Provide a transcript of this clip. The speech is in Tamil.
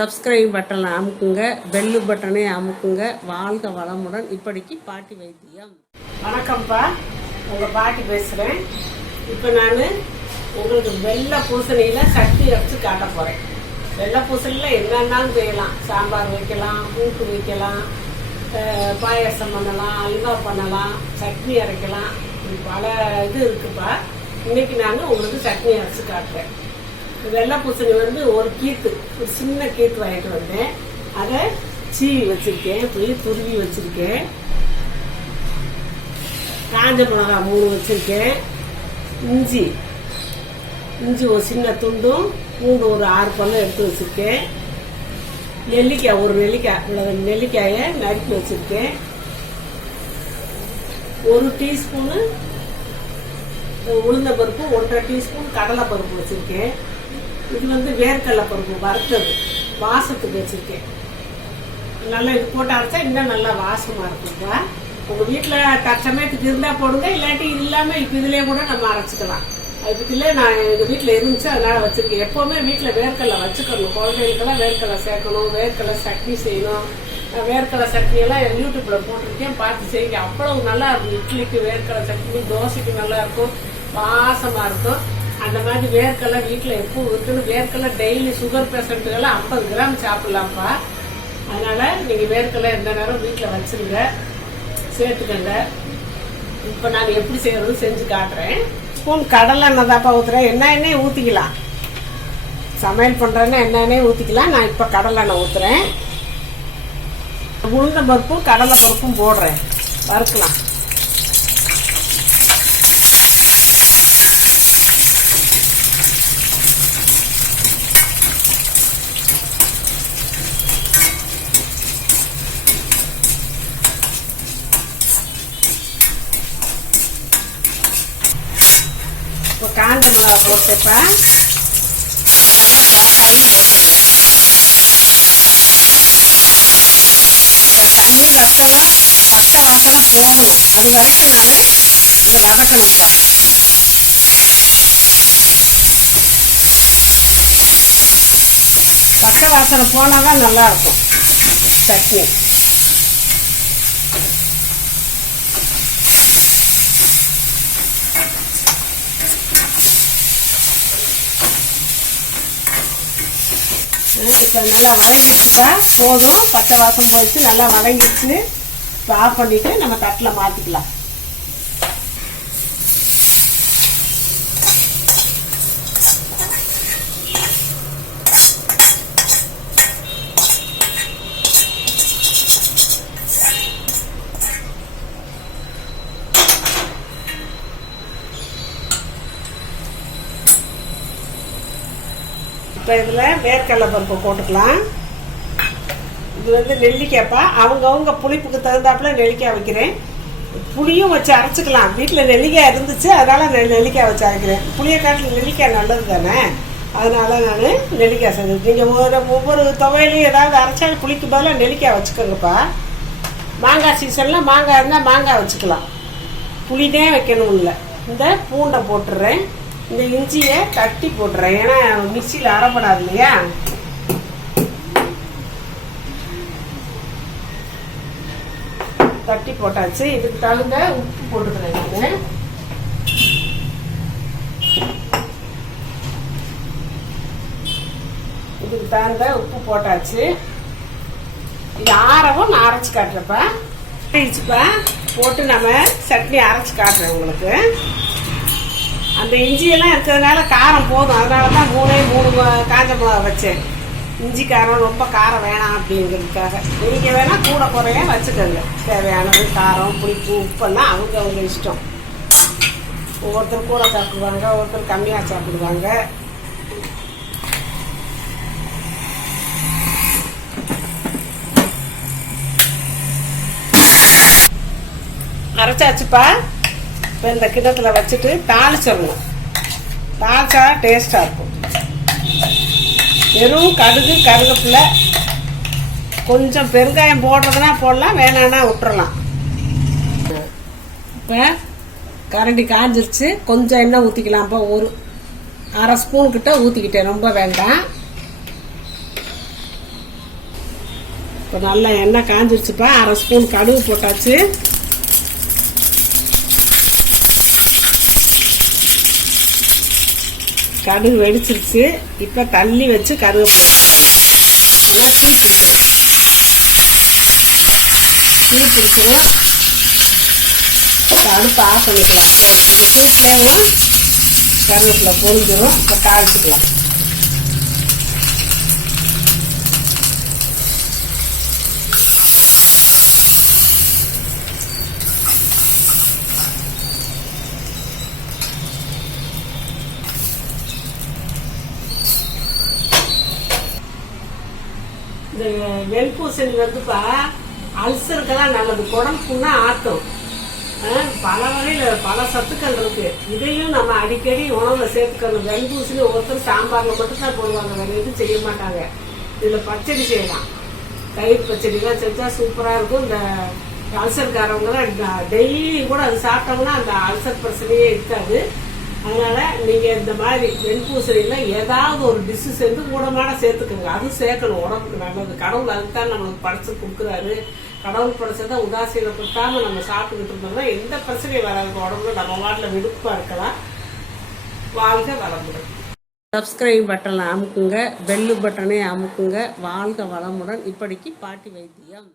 சப்ஸ்கிரைப் பட்டனை அமுக்குங்க, பெல்லு பட்டனை அமுக்குங்க. வாழ்க வளமுடன். இப்படிக்கு பாட்டி வைத்தியம். வணக்கம்ப்பா, உங்கள் பாட்டி பேசுகிறேன். இப்போ நான் உங்களுக்கு வெள்ளை பூசணியில் சட்னி வச்சு காட்ட போகிறேன். வெள்ளை பூசணியில் என்னென்னாலும் செய்யலாம். சாம்பார் வைக்கலாம், கூட்டு வைக்கலாம், பாயசம் பண்ணலாம், அல்வா பண்ணலாம், சட்னி அரைக்கலாம். பல இது இருக்குப்பா. இன்னைக்கு நான் உங்களுக்கு சட்னி அரைச்சி காட்டுறேன். வெள்ளை பூசணி ஒரு கீத்து, ஒரு சின்ன கீத்து வாங்கிட்டு வந்தேன். அதை சீவி வச்சிருக்கேன், துருவி வச்சிருக்கேன். காஞ்ச மிளகா 3 வச்சிருக்கேன். இஞ்சி ஒரு சின்ன துண்டும், பூண்டு ஒரு 6 பழம் எடுத்து வச்சிருக்கேன். நெல்லிக்காய் ஒரு நெல்லிக்காயை நறுக்கி வச்சிருக்கேன். 1 டீஸ்பூனு உளுந்த பருப்பு, 1.5 டீஸ்பூன் கடலை பருப்பு வச்சிருக்கேன். இது வேர்க்கடலை பருப்பு வறுத்தது, வாசத்துக்கு வச்சிருக்கேன். நல்லா இது போட்டு அரைச்சா இன்னும் நல்லா வாசமா இருக்குப்பா. உங்க வீட்டுல தற்சமயத்துக்கு இருந்தா போடுங்க, இல்லாட்டி இல்லாம இப்ப இதுலயே கூட நம்ம அரைச்சிக்கலாம். அதுக்குள்ளே நான் எங்க வீட்டுல இருந்துச்சு, அதனால வச்சிருக்கேன். எப்பவுமே வீட்டுல வேர்க்கடலை வச்சுக்கணும். குழந்தைகளுக்கெல்லாம் வேர்க்கடலை சேர்க்கணும், வேர்க்கடலை சட்னி செய்யணும். வேர்க்கடலை சட்னி எல்லாம் யூடியூப்ல போட்டிருக்கேன், பார்த்து செய்யுங்க. அவ்வளவு நல்லா இருக்கும். இட்லிக்கு வேர்க்கடலை சட்னி, தோசைக்கு நல்லா இருக்கும், வாசமா இருக்கும். அந்த மாதிரி வேர்க்கடலை வீட்டில் எப்பவும் இருக்குன்னு, வேர்க்கடலை டெய்லி சுகர் பேஷண்ட்டுகள்லாம் 50 கிராம் சாப்பிடலாம்ப்பா. அதனால நீங்கள் வேர்க்கடலை எந்த நேரம் வீட்டில் வச்சிருங்க, சேர்த்துக்கங்க. இப்போ நான் எப்படி செய்யறது செஞ்சு காட்டுறேன். ஸ்பூன் கடலை எண்ணெய் தான்ப்பா ஊற்றுறேன். எண்ணெய் ஊற்றிக்கலாம், சமையல் பண்ணுறேன்னா எண்ணெய் ஊற்றிக்கலாம். நான் இப்போ கடலை எண்ணெய் ஊற்றுறேன். உளுந்த பருப்பும் கடலை பருப்பும் போடுறேன், வறுக்கலாம். இப்போ காஞ்ச மிளகா போட்டுப்பா, தக்காளி போட்டுருங்க. இந்த தண்ணி வத்தணும், பச்சை வாசனை போகணும். அது வரைக்கும் நான் இதை வதக்கணும்ப்பா. பச்சை வாசனை போனாதான் நல்லா இருக்கும் சட்னி. இப்போ நல்லா வதங்கிடுச்சுப்பா, போதும். பச்சை வாசம் போயிடுச்சு, நல்லா வதங்கிடுச்சு. இப்போ ஆஃப் பண்ணிட்டு நம்ம தட்டில் மாற்றிக்கலாம். இப்போ இதில் வேர்க்கடலை பருப்பு போட்டுக்கலாம். இது நெல்லிக்காய்ப்பா, அவங்கவுங்க புளிப்புக்கு தகுந்தாப்புல நெல்லிக்காய் வைக்கிறேன். புளியும் வச்சு அரைச்சிக்கலாம். வீட்டில் நெல்லிக்காய் இருந்துச்சு, அதனால நெல்லிக்காய் வச்சு அரைக்கிறேன். புளியை காட்டில் நெல்லிக்காய் நல்லது தானே, அதனால நான் நெல்லிக்காய் செஞ்சு. நீங்கள் ஒவ்வொரு துவையிலையும் ஏதாவது அரைச்சாலும் புளிக்கு பதிலாக நெல்லிக்காய் வச்சுக்கோங்கப்பா. மாங்காய் சீசனில் மாங்காய் இருந்தால் மாங்காய் வச்சுக்கலாம், புளினே வைக்கணும் இல்லை. இந்த பூண்டை போட்டுடுறேன். இந்த இஞ்சியை தட்டி போட்டுறேன், ஏன்னா மிக்சியில் அரைப்படாது இல்லையா. தட்டி போட்டாச்சு. இதுக்கு தகுந்த உப்பு போட்டுக்கிறேன் நான். இதுக்கு தகுந்த உப்பு போட்டாச்சு. இது ஆரவும் நான் அரைச்சி காட்டுறப்பா. போட்டு நம்ம சட்னி அரைச்சி காட்டுறேன் உங்களுக்கு. அந்த இஞ்சியெல்லாம் இருக்கிறதுனால காரம் போதும், அதனால தான் 3 காஞ்ச மிளகா வச்சேன். இஞ்சி காரம் ரொம்ப காரம் வேணாம் அப்படிங்கிறதுக்காக. நீங்கள் வேணால் கூட குறைய வச்சுக்கோங்க. தேவையானது காரம், புளிப்பு, உப்பெல்லாம் அவங்க இஷ்டம். ஒவ்வொருத்தர் கூட சாப்பிடுவாங்க, ஒவ்வொருத்தர் கம்மியாக சாப்பிடுவாங்க. அரைச்சாச்சுப்பா. இப்போ இந்த கிண்ணத்தில் வச்சுட்டு தாளிச்சிடணும். தாளிச்சா டேஸ்டாக இருக்கும். வெறும் கடுகு, கருவேப்பிலை, கொஞ்சம் பெருங்காயம் போடுறதுனா போடலாம், வேணான்னா விட்டுறலாம். இப்போ கரண்டி காஞ்சிருச்சு, கொஞ்சம் எண்ணெய் ஊற்றிக்கலாம்ப்பா. ஒரு 1/2 ஸ்பூன் கிட்ட ஊற்றிக்கிட்டேன், ரொம்ப வேண்டாம். இப்போ நல்லா எண்ணெய் காஞ்சிருச்சுப்பா. 1/2 ஸ்பூன் கடுகு போட்டாச்சு. கடுகு வெடிச்சிருச்சு. இப்போ தள்ளி வச்சு கருவேப்பிலை நல்லா தீ பிடிச்சிடும். அடுப்பு ஆஃப் பண்ணிக்கலாம். இந்த தீ தேவைன்னா கருவேப்பிலை பொரிஞ்சிடும். இப்போ தாளிச்சுக்கலாம். இந்த வெண்பூசணி வந்துப்பா அல்சருக்கெல்லாம் நல்லது. குடல் புண்ணா ஆட்டும். பல வகையில் பல சத்துக்கள் இருக்கு. இதையும் நம்ம அடிக்கடி உணவுல சேர்த்துக்கணும். வெண்பூசணி ஒவ்வொருத்தரும் சாம்பார்ல மட்டும்தான் போடுவாங்க, வேற எதுவும் செய்ய மாட்டாங்க. இதுல பச்சடி செய்யலாம். தயிர் பச்சடிலாம் செஞ்சா சூப்பரா இருக்கும். இந்த அல்சர்காரவங்கலாம் டெய்லி கூட அது சாப்பிட்டோம்னா அந்த அல்சர் பிரச்சனையே இருக்காது. அதனால நீங்க இந்த மாதிரி வெண்பூசணில ஏதாவது ஒரு டிஷ் சேர்ந்து கூடமாட சேர்த்துக்கோங்க. அதுவும் சேர்க்கணும், உடம்புக்கு நல்லது. கடவுள் அதுதான் நம்மளுக்கு படைச்சு கொடுக்குறாரு. கடவுள் படைச்சதை உதாசீனப்படுத்தாம நம்ம சாப்பிட்டுக்கிட்டு இருந்தோம்னா எந்த பிரச்சனையும் வராது. உடம்புல நம்ம வாட்டில் வெடுப்பா இருக்கலாம். வாழ்க வளமுடன். சப்ஸ்கிரைப் பட்டனை அமுக்குங்க, பெல்லு பட்டனை அமுக்குங்க. வாழ்க வளமுடன். இப்படிக்கு பாட்டி வைத்தியம்.